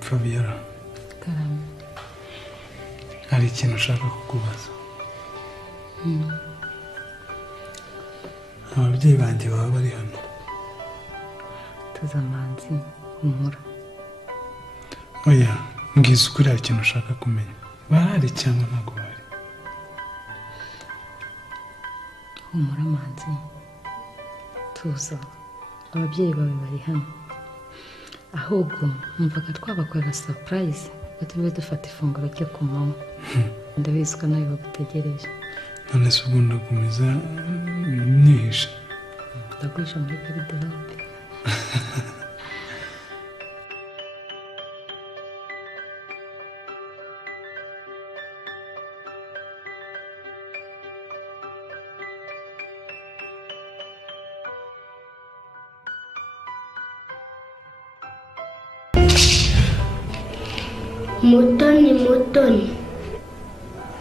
Fabiola Karame hari ikintu ushaka kukubaza. Ababyeyi banjye baba bari hano. Tuzamanzi humura. Oya mbwiza ukuri hari ikintu ushaka kumenya. Bahari cyangwa ntabwo bahari? Humura manzi tuza ababyeyi bawe bari hano ahubwo mvuga twabakorera surprise batube dufata ifunguro ryo ku mama ndabizi ko nawe bagutegereje. None se ubwo ndakomeza nihishe? Ndaguhisha muri garderobe. Mutoni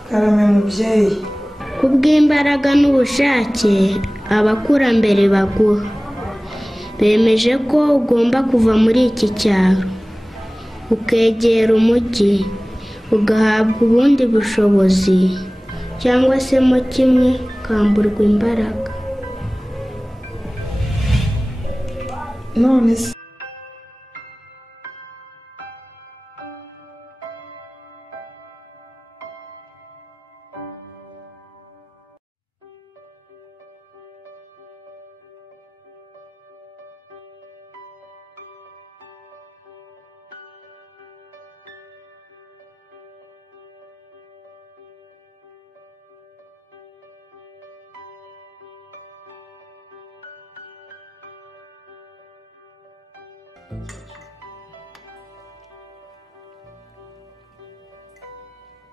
Karame mubyeyi, kubw'imbaraga n'ubushake abakurambere baguha bemeje ko ugomba kuva muri iki cyaro ukegera umujyi ugahabwa ubundi bushobozi cyangwa se mo kimwe ukamburwa imbaraga. none se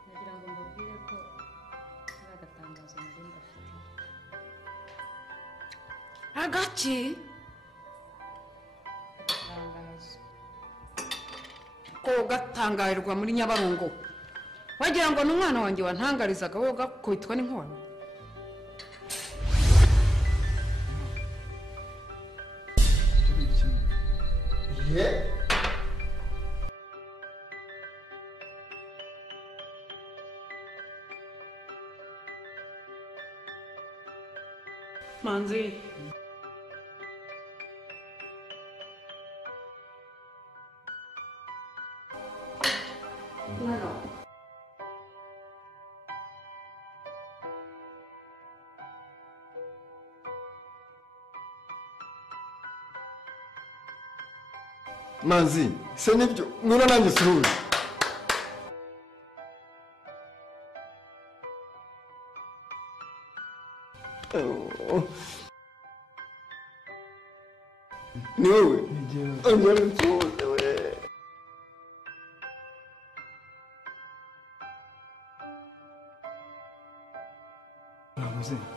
Nagira ngo mbabwire ko agatangazo nari ndafite. Agaki ko gatangarirwa muri Nyabarongo wagira ngo n'umwana wanjye wantangarizaga wo gakubitwa n'inkono. Manzi Manzi, se nibyo ngwino nanjye suruye. Ni wowe? Ongera nsuhuze we.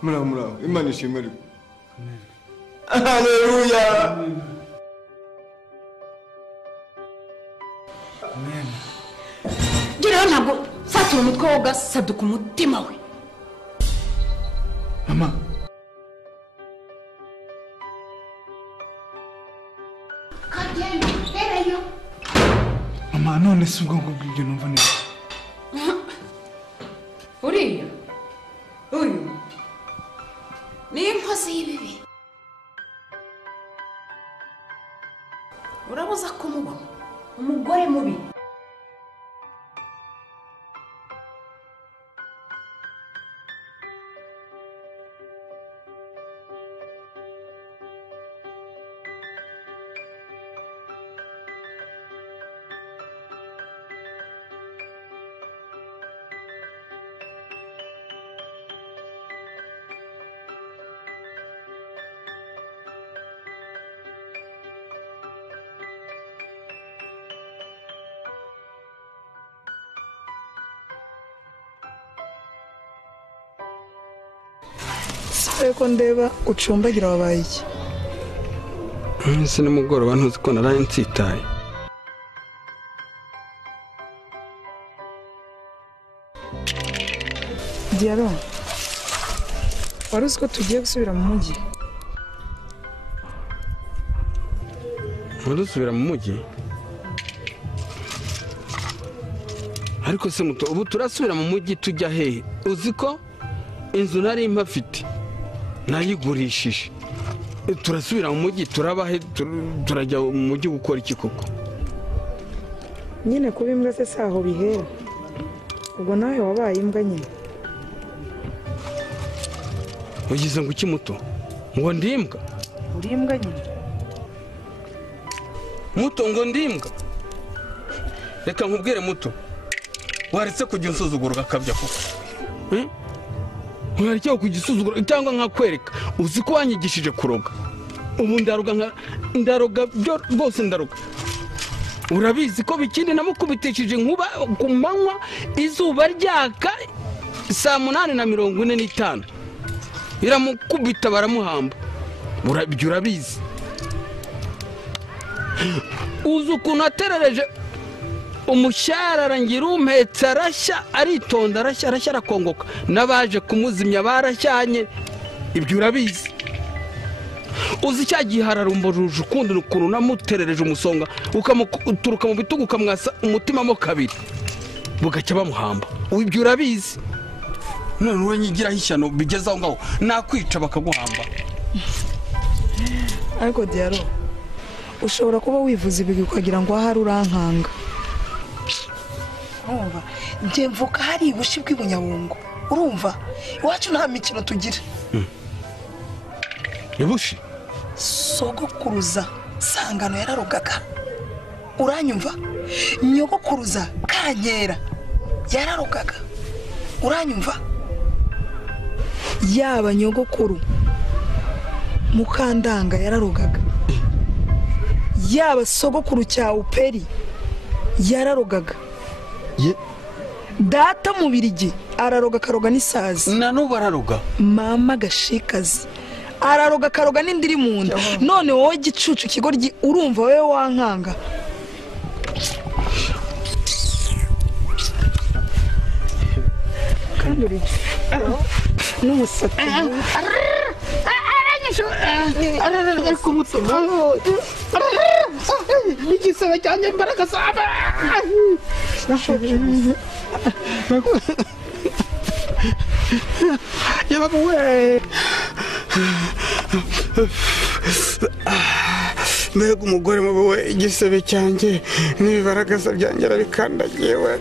Muraho, Imana ishimwe ariko. Amen. Haleluya. Amen. gira ntabwo satura umutwe wo gasaduka umutima we. Mama. Kagenda tereyo. Mama none se ubwonko bw'ibyo numva neza. Uriya uyu ni inkozi y'ibibi. Urabuza kumubona umugore mubi. ko ndeba ucumbagira wabaye iki? Ese nimugoroba ntuzi ko naraye nsitaye. Diaro, wari uzi ko tugiye gusubira mu mujyi? Dusubira mu mujyi? ariko se muto ubu turasubira mu mujyi tujya hehe uzi ko inzu nari mpafite nayigurishije turasubira mu mujyi turabahe turajya mu mujyi gukora iki koko nyine kuba imbwa se saho bihera ubwo nawe wabaye imbwa nyine ugize ngo iki muto ngo ndimbwa uri imbwa nyine muto ngo ndimbwa reka nkubwire muto waretse kujya unsuzugura ugakabya koko waretse kujya usuzugura cyangwa nkakwereka uzi ko wanyigishije kuroga ubu ndaroga byo rwose ndaroga urabizi ko bikindi namukubitishije inkuba ku manywa izuba ryaka 8:45 iramukubita baramuhamba urabizi uzi ukuntu aterereje umushyarara ngira umpetse arashya aritonda arashya arakongoka n'abaje kumuzimya barashyanye ibyo urabizi uzi cya gihe hararumburuje ukundi ukuntu namuterereje umusonga ukamuturuka mu bitugu ukamwasa umutima mo kabiri bugacya bamuhamba ibyo urabizi none wowe nyigiraho ishyano bigeze aho ngaho nakwica bakaguhamba ariko Diaro ushobora kuba wivuza ibigwi ukagira ngo ahari urankanga urumva njye mvuka hari ibushi bw'ibunyabungo urumva iwacu nta mikino tugira ibushi sogokuruza sangano yararogaga uranyumva nyogokuruza kankera yararogaga uranyumva yaba nyogokuru mukandanga yararogaga yaba sogokuru cya uperi yararogaga data mu birigi araroga akaroga n'isazi na n'ubu araroga mama gashikazi araroga akaroga n'indiri mu nda none wowe gicucu kigoryi urumva wowe wankanga kandi uri n'umusatsi igisebe cyanjye imbaraga zaba yabaga we mbega umugore mubi we igisebe cyanjye n'ibibaragaza byanjye arabikandagiye we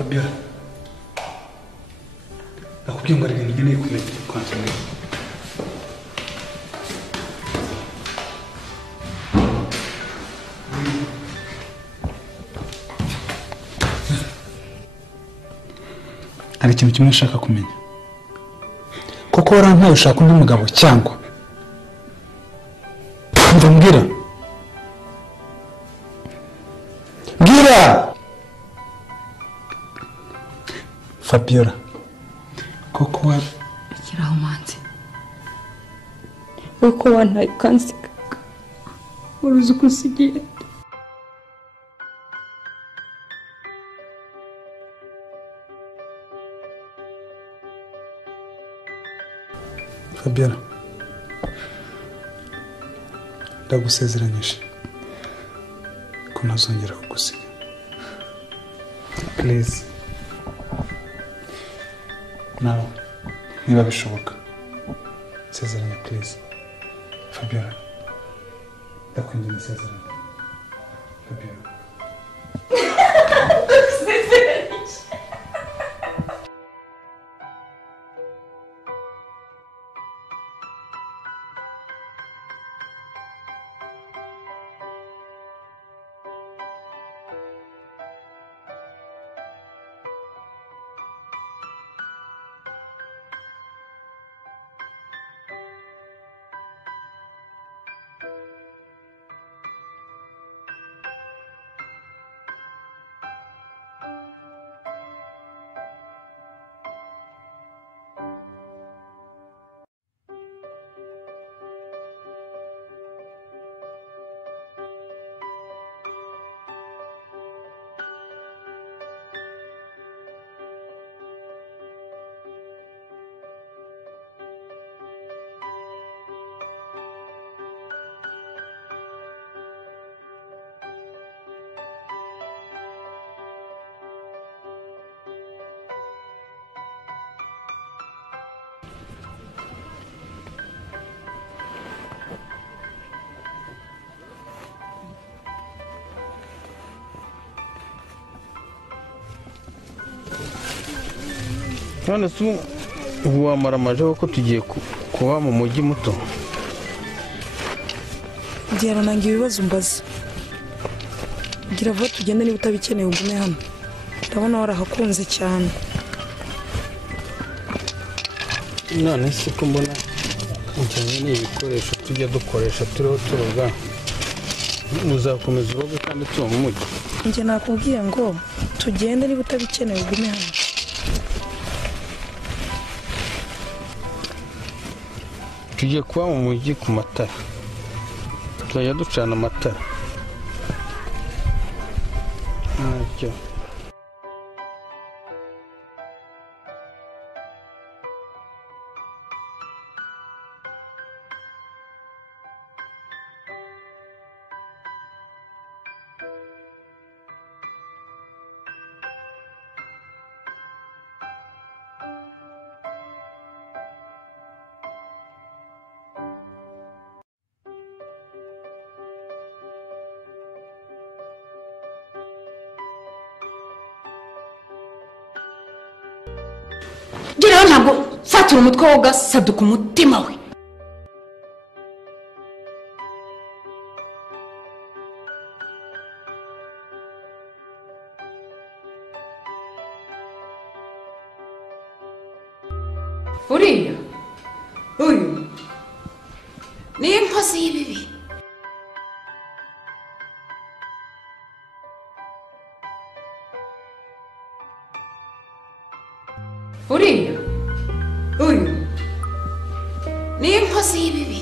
Fabiola nakubwiye ngo ari ibintu nkeneye kumenya kwanza mbere. Hari ikintu kimwe nshaka kumenya, koko warantaye ushaka undi mugabo cyangwa mbwira Fabiola koko ikiraho manzi uko wantaye ukansiga uruzi uko usigiye. Fabiola ndagusezeranyije ko ntazongera kugusiga, please. Nawe niba bishoboka nsezeranya please. Fabiola ndakwinginze nsezeranya Fabiola. none se ubu wamara amajeho ko tugiye kuba mu mujyi muto? Gera nangiye ibibazo mbaza, gira vuba tugende, niba utabikeneye ugume hano, ndabona warahakunze cyane. none se ko mbona ujyanye n'ibikoresho tujya dukoresha turiho turoga, muzakomeza uroge kandi tuba mu mujyi? Njye nakubwiye ngo tugende, niba utabikeneye ugume hano. tugiye kuba mu mujyi ku matara, tuzajya ducana amatara ntacyo. Geraho ntabwo satura umutwe wo gasaduka umutima we. Uriya uyu ni inkozi y'ibibi. Uriya uyu ni inkozi y'ibibi.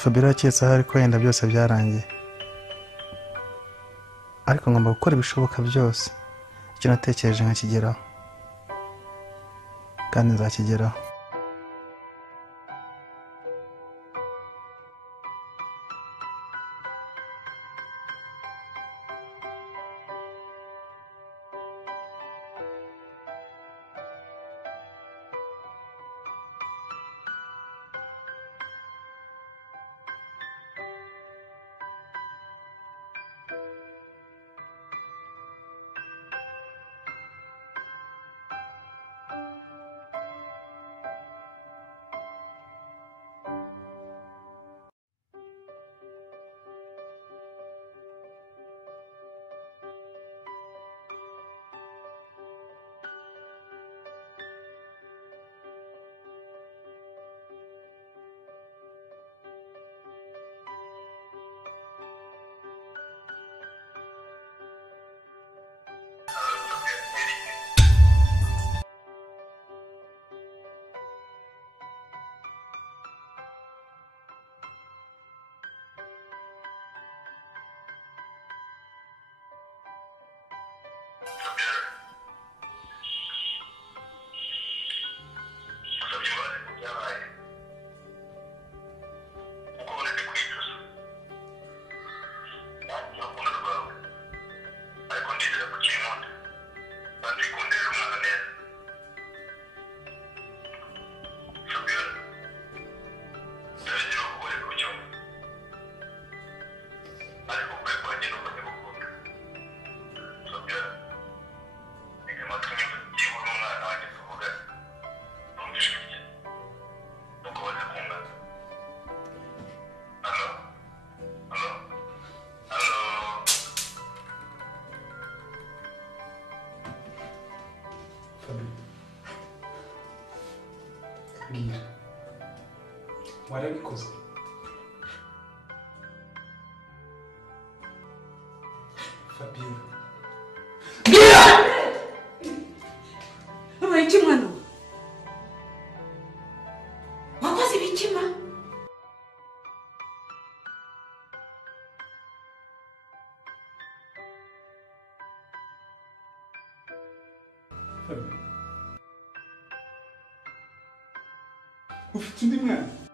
Fabiola yaketse ahari ko yenda byose byarangiye, ariko ngomba gukora ibishoboka byose icyo natekereje nkakigeraho, kandi nzakigeraho. Mbwira, warabikoze? Fabiola, mbwira! Ubaye iki mwana? Wakoze ibiki ma? ufite undi mwana?